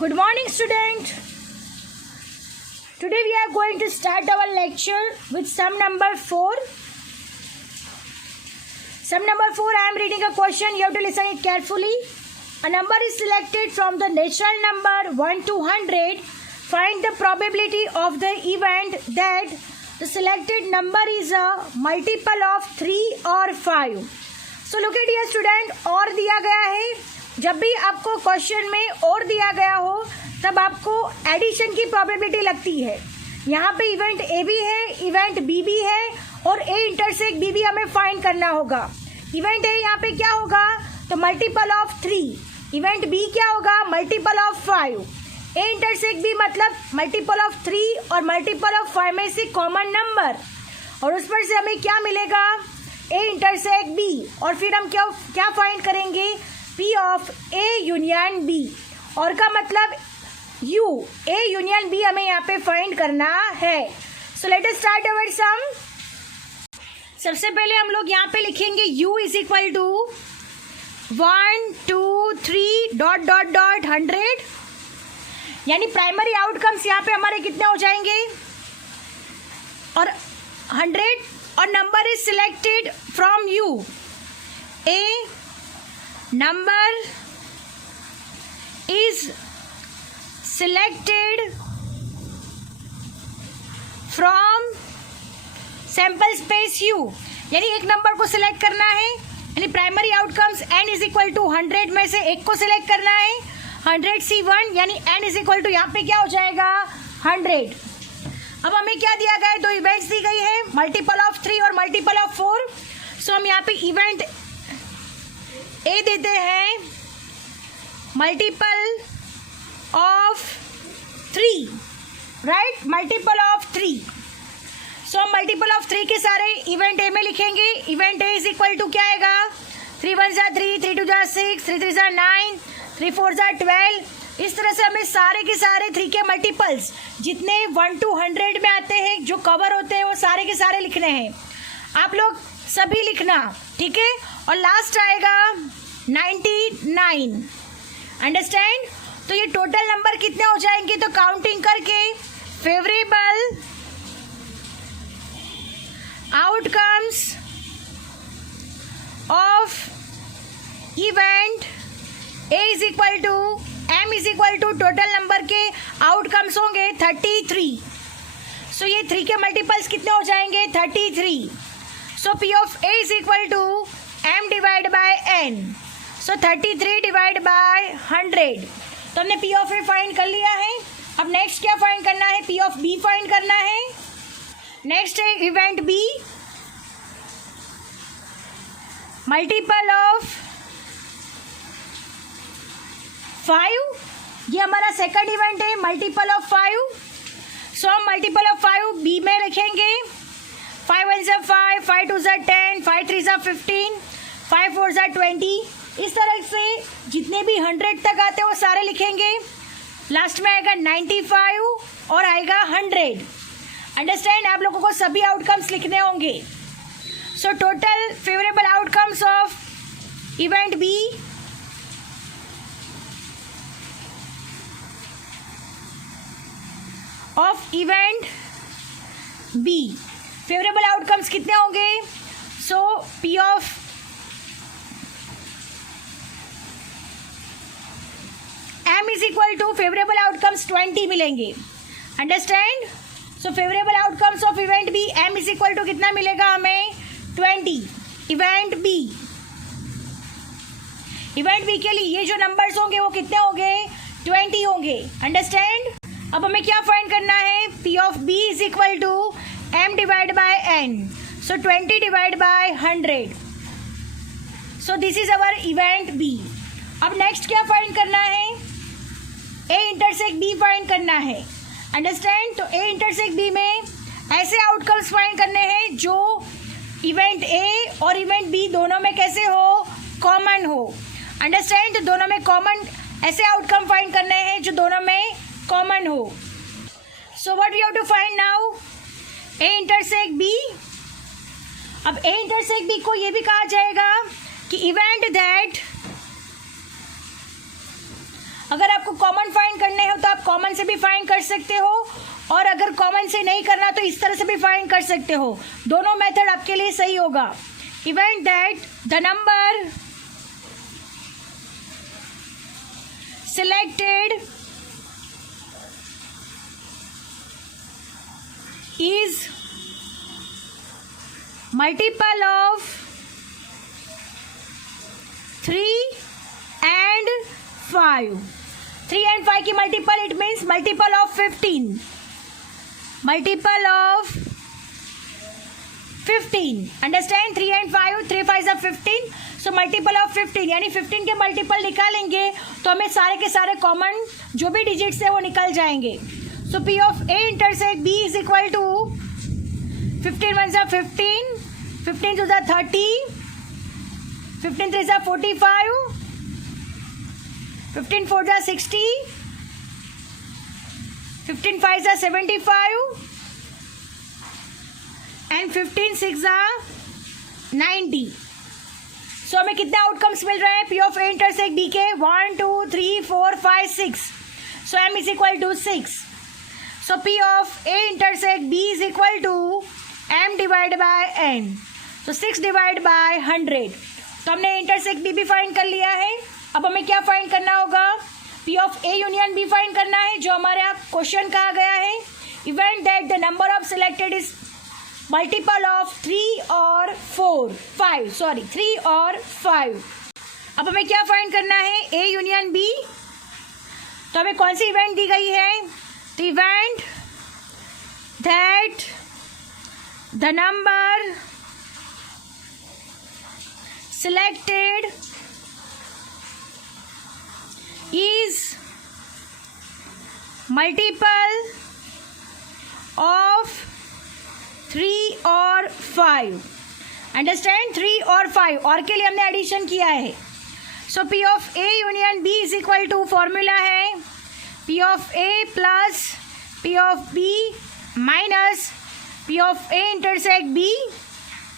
Good morning, student. Today we are going to start our lecture with sum number 4. Sum number 4, I am reading a question. You have to listen it carefully. A number is selected from the natural number 1 to 100. Find the probability of the event that the selected number is a multiple of 3 or 5. So look at here, student. और दिया गया है. जब भी आपको question में और दिया गया हो तब आपको एडिशन की प्रोबेबिलिटी लगती है. यहाँ पे इवेंट ए भी है, इवेंट बी भी है और ए इंटरसेक्ट बी भी हमें फाइंड करना होगा. इवेंट ए यहाँ पे क्या होगा तो मल्टीपल ऑफ 3. इवेंट बी क्या होगा multiple of 5. A intersect B मतलब मल्टीपल ऑफ 3 और मल्टीपल ऑफ 5 में से कॉमन नंबर और उस पर से हमें क्या मिलेगा ए इंटरसेक्ट बी. और फिर हम क्या फाइंड करेंगे P of A union B. और का मतलब U A यूनियन B हमें यहाँ पे फाइंड करना है. So let us start our sum. सबसे पहले हम लोग यहाँ पे लिखेंगे U is equal to 1 2 3 dot dot dot 100. यानी प्राइमरी आउटकम्स यहाँ पे हमारे कितने हो जाएंगे और 100 और number is selected from U. A number is selected from sample space U. यानी एक नंबर को सिलेक्ट करना है यानी primary outcomes n is equal to 100 में से एक को सिलेक्ट करना है 100C1 यानी n इज इक्वल टू यहाँ पे क्या हो जाएगा 100. अब हमें क्या दिया गया है दो इवेंट्स दी गई है मल्टीपल ऑफ 3 और मल्टीपल ऑफ 4. सो हम यहाँ पे इवेंट ए देते हैं multiple of 3 right multiple of 3. सो हम मल्टीपल ऑफ 3 के सारे इवेंट ए में लिखेंगे. Event A is equal to क्या आएगा 3 1 जा 3 3 2 जा 6 3 3 जा 9 3 4 जा 12. इस तरह से हमें सारे के सारे 3 के मल्टीपल्स जितने 1 to 100 में आते हैं जो कवर होते हैं वो सारे के सारे लिखने हैं. आप लोग सभी लिखना ठीक है. और लास्ट आएगा 99. अंडरस्टैंड. तो ये टोटल नंबर कितने हो जाएंगे तो काउंटिंग करके favourable outcomes of event A is equal to M is equal to total number के आउटकम्स होंगे 33. सो ये 3 के मल्टीपल्स कितने हो जाएंगे 33. So P of A is equal to m divide by n. So 33 divide by 100. तो हमने p ऑफ a फाइंड कर लिया है. अब नेक्स्ट क्या फाइंड करना है p ऑफ b फाइंड करना है. नेक्स्ट है इवेंट b मल्टीपल ऑफ 5. ये हमारा सेकंड इवेंट है मल्टीपल ऑफ 5. सो हम मल्टीपल ऑफ 5 b में लिखेंगे 5 1 जा 5 5 2 जा 10 5 3 जा 15 5 4 जा 20. इस तरह से जितने भी 100 तक आते हैं वो सारे लिखेंगे. लास्ट में आएगा 95 और आएगा 100. अंडरस्टैंड. आप लोगों को सभी आउटकम्स लिखने होंगे. So total favourable outcomes of event B favourable outcomes कितने होंगे. So P of M is equal to favourable outcomes 20 मिलेंगे. Understand. So favourable outcomes of event B M is equal to कितना मिलेगा हमें 20. इवेंट बी के लिए ये जो नंबर्स होंगे वो कितने होंगे 20 होंगे. अंडरस्टैंड. अब हमें क्या फाइंड करना है P of B is equal to m divide by n. So 20 divide by 100. So this is our event B. अब नेक्स्ट क्या फाइंड करना है ए इंटरसेक्ट बी फाइंड करना है. अंडरस्टैंड. तो ए इंटरसेक्ट बी में ऐसे आउटकम्स फाइंड करने हैं जो इवेंट ए और इवेंट बी दोनों में कैसे हो कॉमन हो. अंडरस्टैंड. तो दोनों में कॉमन ऐसे आउटकम फाइंड करने हैं जो दोनों में कॉमन हो. So what we have to find now A intersect B. अब ए इंटरसेक्ट बी को ये भी कहा जाएगा कि इवेंट दैट अगर आपको कॉमन फाइंड करने हो तो आप कॉमन से भी फाइंड कर सकते हो, और अगर कॉमन से नहीं करना तो इस तरह से भी फाइंड कर सकते हो। दोनों मेथड आपके लिए सही होगा। Event that the number selected is multiple of 3 and 5. 3 and 5 की multiple, it means multiple of 15. Multiple of 15. Understand? 3 and 5, 3 5 are 15. So multiple of 15, यानी 15 के मल्टीपल निकालेंगे तो हमें सारे के सारे कॉमन जो भी डिजिट्स है वो निकल जाएंगे। So P of A intersect B is equal to 15 1 जा 15, 15 2 जा 30, 15 3 जा 45, 15 4 जा 60, 15 5 जा 75 एंड 15 6 जा 90। सो हमें कितने आउटकम्स मिल रहे हैं P of A intersect B के? 1 2 3 4 5 6। So M is equal to 6। So P of A intersect B is equal to M divide by N। तो 6 डिवाइड बाय 100। तो हमने इंटरसेक्ट B भी फाइंड कर लिया है। अब हमें क्या फाइंड करना होगा? P of A union B find करना है, जो हमारे क्वेश्चन कहा गया है। Event that the number of selected is multiple of 3 और 3 और 5। अब हमें क्या फाइंड करना है? A union B। तो हमें कौन सी इवेंट दी गई है? The event that the number selected is multiple of 3 और 5। अंडरस्टैंड? 3 और 5 और के लिए हमने एडिशन किया है। So P of A union B is equal to formula है P of A plus P of B minus P of A intersect B।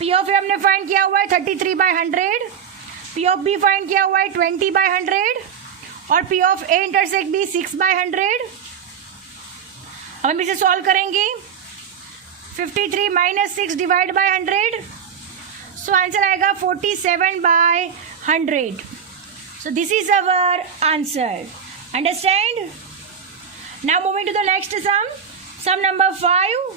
P of A हमने फाइंड किया हुआ है 33/100, P of B फाइंड किया हुआ है 20/100 और P of A intersect B 6/100। अब हम इसे सॉल्व करेंगे। 53 minus 6 divide by 100, so answer आएगा 47/100। So this is our answer. Understand? Now moving to the next sum number 5।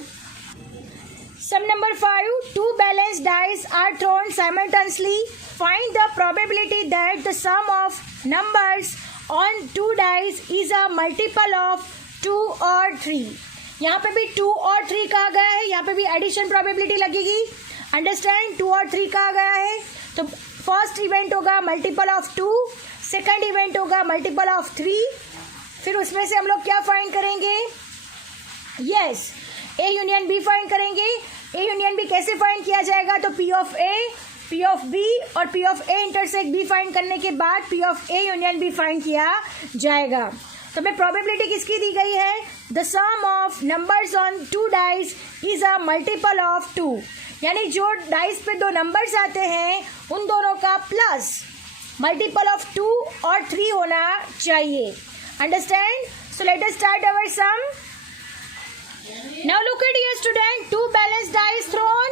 Sum number 5, 2 balanced dice are thrown simultaneously. Find the probability that the sum of numbers on 2 dice is a multiple of 2 or 3. यहाँ पे भी 2 और 3 कहा गया है, यहाँ पे भी एडिशन प्रोबेबिलिटी लगेगी। अंडरस्टैंड? 2 और 3 कहा गया है, तो फर्स्ट इवेंट होगा मल्टीपल ऑफ 2, सेकंड इवेंट होगा मल्टीपल ऑफ 3, फिर उसमें से हम लोग क्या फाइंड करेंगे? Yes, A union B find करेंगे। A यूनियन B कैसे फाइंड किया जाएगा? तो P of A, P of B और P of A intersect B find करने के बाद P of A union B find किया जाएगा। तो हमें प्रोबेबिलिटी किसकी दी गई है? The sum of numbers on 2 dice is a multiple of 2, यानी जो डाइस पे 2 नंबर्स आते हैं उन दोनों का प्लस मल्टीपल ऑफ 2 और 3 होना चाहिए। Understand? So let us start our sum. Now look at here student, 2 balanced dice thrown.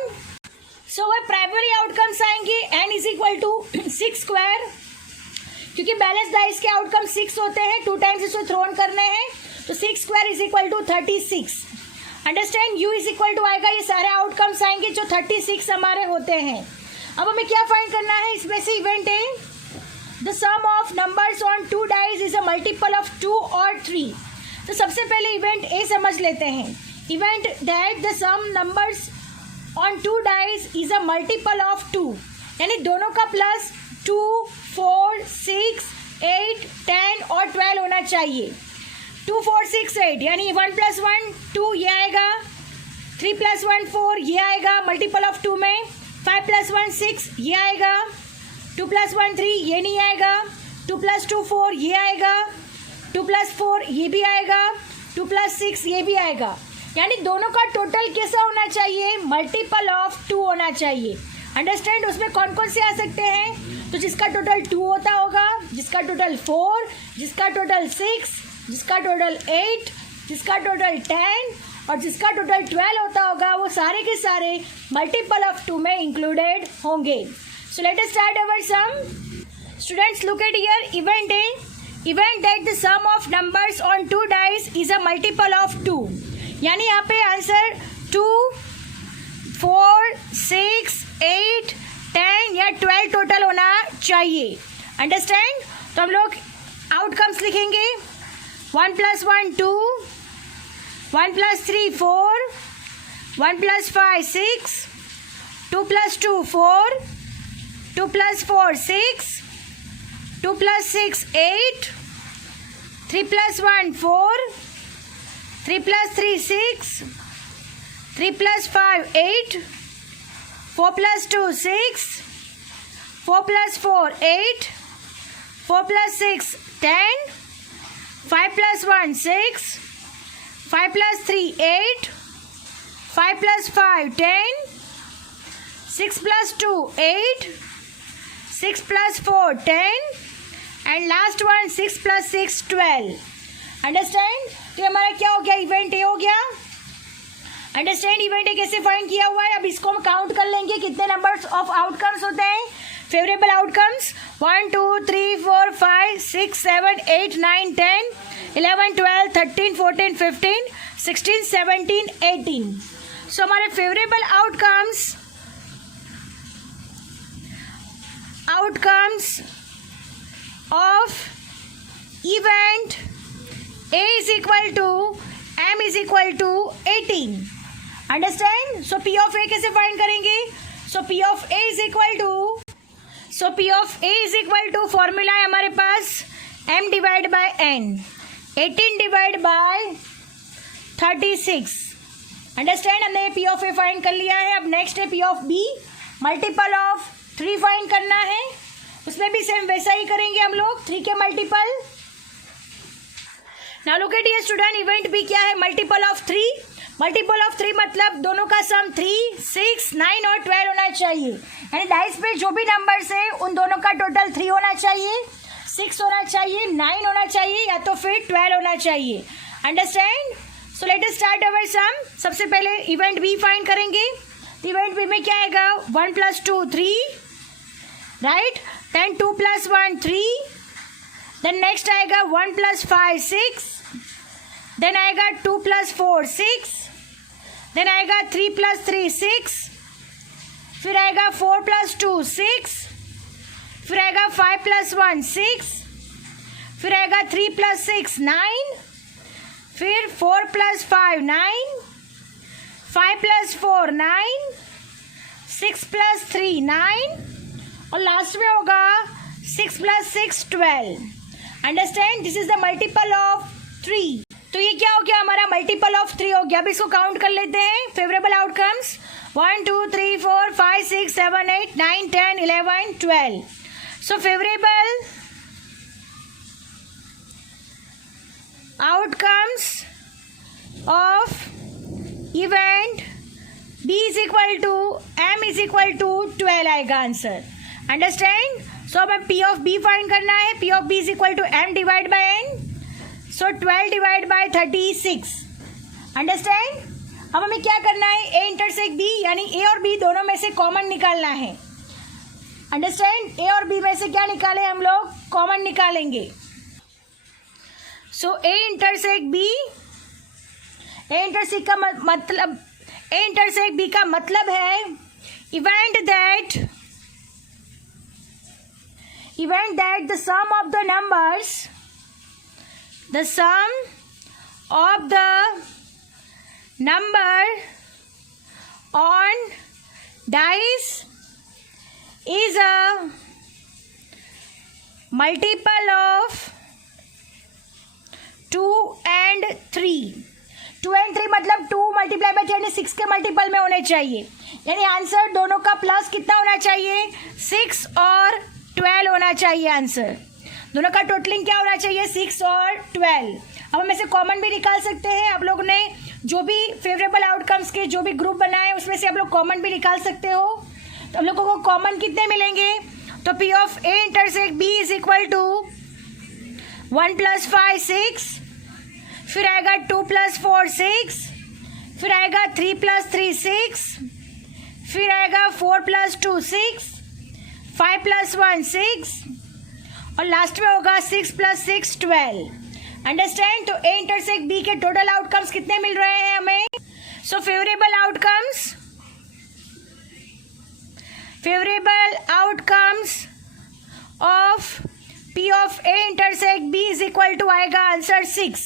So वह प्राइमरी आउटकम्स आएंगे n is equal to 6 square, क्योंकि बैलेंस डाइस के आउटकम 6 होते हैं, 2 टाइम्स इसको थ्रोन करने हैं, तो 6 square is equal to 36। Understand? u is equal to आएगा, ये सारे आउटकम्स आएंगे जो 36 हमारे होते हैं। अब हमें क्या फाइंड करना है? इसमें से इवेंट है the sum of numbers on 2 dice is a multiple of 2 और 3। तो सबसे पहले इवेंट ए समझ लेते हैं। Event that the sum numbers on 2 dice is a multiple of 2, यानी दोनों का प्लस 2 4 6 8 10 और 12 होना चाहिए। 2 4 6 8 यानी 1 + 1 2 ये आएगा, 3 + 1 4 ये आएगा मल्टीपल ऑफ 2 में, 5 + 1 6 ये आएगा, 2 + 1 3 ये नहीं आएगा, 2 + 2 4 ये आएगा, 2 + 4 ये भी आएगा, 2 + 6 ये भी आएगा, यानी दोनों का टोटल कैसा होना चाहिए? मल्टीपल ऑफ 2 होना चाहिए। अंडरस्टैंड। उसमें कौन कौन से आ सकते हैं, तो जिसका टोटल 2 होता होगा, जिसका टोटल 4, जिसका टोटल 6, जिसका टोटल 8, जिसका टोटल 10 और जिसका टोटल 12 होता होगा, वो सारे के सारे मल्टीपल ऑफ 2 में इंक्लूडेड होंगे। So let us start our sum. Students look at here, event A, event that the sum of numbers on 2 dice is a multiple of 2, यानी यहाँ पे आंसर 2, 4, 6, 8, 10 या 12 टोटल होना चाहिए। अंडरस्टैंड। तो हम लोग आउटकम्स लिखेंगे। 1 + 1 2, 1 + 3 4, 1 + 5 6, 2 + 2 4, 2 + 4 6, 2 + 6 8, 3 + 1 4, 3 + 3 6, 3 + 5 8, 4 + 2 6, 4 + 4 8, 4 + 6 10, 5 + 1 6, 5 + 3 8, 5 + 5 10, 6 + 2 8, 6 + 4 10 एंड लास्ट वन 6 + 6 12। अंडरस्टैंड। तो हमारा क्या हो गया, इवेंट ए हो गया। अंडरस्टैंड। इवेंट ए कैसे फाइंड किया हुआ है, अब इसको हम काउंट कर लेंगे कितने नंबर्स ऑफ आउटकम्स होते हैं, फेवरेबल आउटकम्स 1 2 3 4 5 6 7 8 9 10 11 12 13 14 15 16 17 18। सो हमारे favourable outcomes of event A is equal to M is equal to 18. Understand. So P of A कैसे फाइंड करेंगे, सो P of A is equal to formula है हमारे पास M divide by N, 18 divide by 36। Understand. हमने P of A find कर लिया है। अब next है P of B, multiple of 3 find करना है। उसमें भी सेम वैसा ही करेंगे हम लोग, 3 के multiple. Now look at here student, event भी क्या है, मल्टीपल ऑफ 3। मल्टीपल ऑफ 3 मतलब दोनों का सम 3 6 9 और 12 होना चाहिए, यानी डाइस पे जो भी नंबर्स है उन दोनों का टोटल 3 होना चाहिए, 6 होना चाहिए, 9 होना चाहिए या तो फिर 12 होना चाहिए। Understand. So let us start our sum. सबसे पहले इवेंट बी फाइंड करेंगे। इवेंट बी में क्या आएगा, 1 + 2 3, राइट, देन 2 + 1 3, देन नेक्स्ट आएगा 1 + 5 6, देन आएगा 2 + 4 6, देन आएगा 3 + 3 6, फिर आएगा 4 + 2 6, फिर आएगा 5 + 1 6, फिर आएगा 3 + 6 9, फिर 4 + 5 9, 5 + 4 9, 6 + 3 9 और लास्ट में होगा 6 + 6 12। Understand. This is the multiple of 3। तो ये क्या हो गया, हमारा मल्टीपल ऑफ 3 हो गया। अब इसको काउंट कर लेते हैं। Favourable outcomes 1 2 3 4 5 6 7 8 9 10 11 12। So favourable outcomes of event B is equal to M is equal to 12 आएगा आंसर। अंडरस्टैंड। सो हमें P of B फाइंड करना है। P of B is equal to M divide by N, so 12 divide by 36। Understand. अब हमें क्या करना है, A intersect B, यानी A और B दोनों में से कॉमन निकालना है। अंडरस्टैंड। A और B में से क्या निकाले हम लोग, कॉमन निकालेंगे। So A intersect B, A intersect का मतलब, A इंटरसेक्ट B का मतलब है event that the sum of the numbers, the sum of the number on dice is a multiple of 2 and 3। 2 and 3 मतलब 2 मल्टीप्लाई बाय 3 यानी 6 के multiple में होने चाहिए, यानी आंसर दोनों का प्लस कितना होना चाहिए, 6 और 12 होना चाहिए। आंसर दोनों का टोटलिंग क्या होना चाहिए, 6 और 12। अब हम इसे कॉमन भी निकाल सकते हैं। आप लोगों ने जो भी फेवरेबल आउटकम्स के जो भी ग्रुप बनाए उसमें से आप लोग कॉमन भी निकाल सकते हो। तो हम लोगों को कॉमन कितने मिलेंगे? तो P of A intersect B is equal to 1 + 5 6, फिर आएगा 2 + 4 6, फिर आएगा 3 + 3 6, फिर आएगा 4 + 2 6, 5 + 1 6 और लास्ट में होगा 6 + 6 12। अंडरस्टैंड? तो A इंटरसेक्ट B के टोटल आउटकम्स कितने मिल रहे हैं हमें? So favourable outcomes of P of A intersect B is equal to आएगा answer 6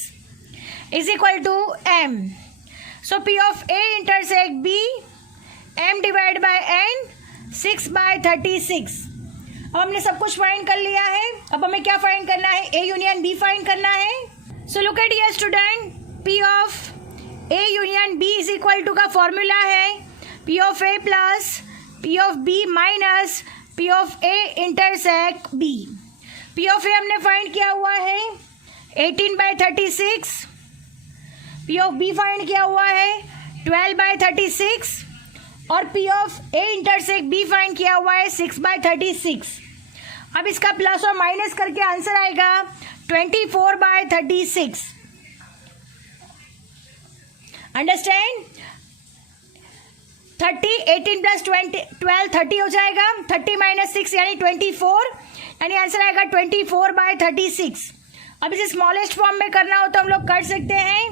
is equal to M। So P of A intersect B M divide by N 6/36। अब हमने सब कुछ फाइंड कर लिया है। अब हमें क्या फाइंड करना है? A यूनियन B फाइंड करना है। So look at here student, P of A union B is equal to का फॉर्मूला है P of A plus P of B minus P of A intersect B। P of A हमने find किया हुआ है 18/36, P of B find किया हुआ है 12/36 और P of A intersect B find किया हुआ है 6/36। अब इसका प्लस और माइनस करके आंसर आएगा 24/36। अंडरस्टैंड? 30 18 + 12 30 हो जाएगा, 30 - 6 यानी 24, यानी आंसर आएगा 24/36। अब इसे स्मॉलेस्ट फॉर्म में करना हो तो हम लोग कर सकते हैं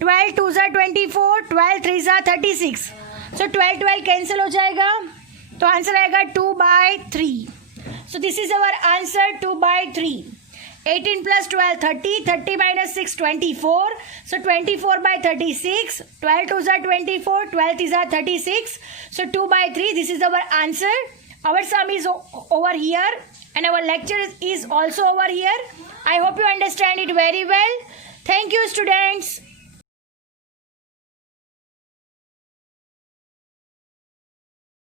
12 2 ज़ा 24, 12 3 ज़ा 36। सो 12 कैंसिल हो जाएगा तो आंसर आएगा 2/3। सो this is our answer 2/3। 18 + 12 30, 30 - 6 24, so 24/36, 12 2 ज़ा 24, 12 3 ज़ा 36, so 2/3, this is our answer. Our sum is over here and our lecture is also over here. I hope you understand it very well. Thank you students.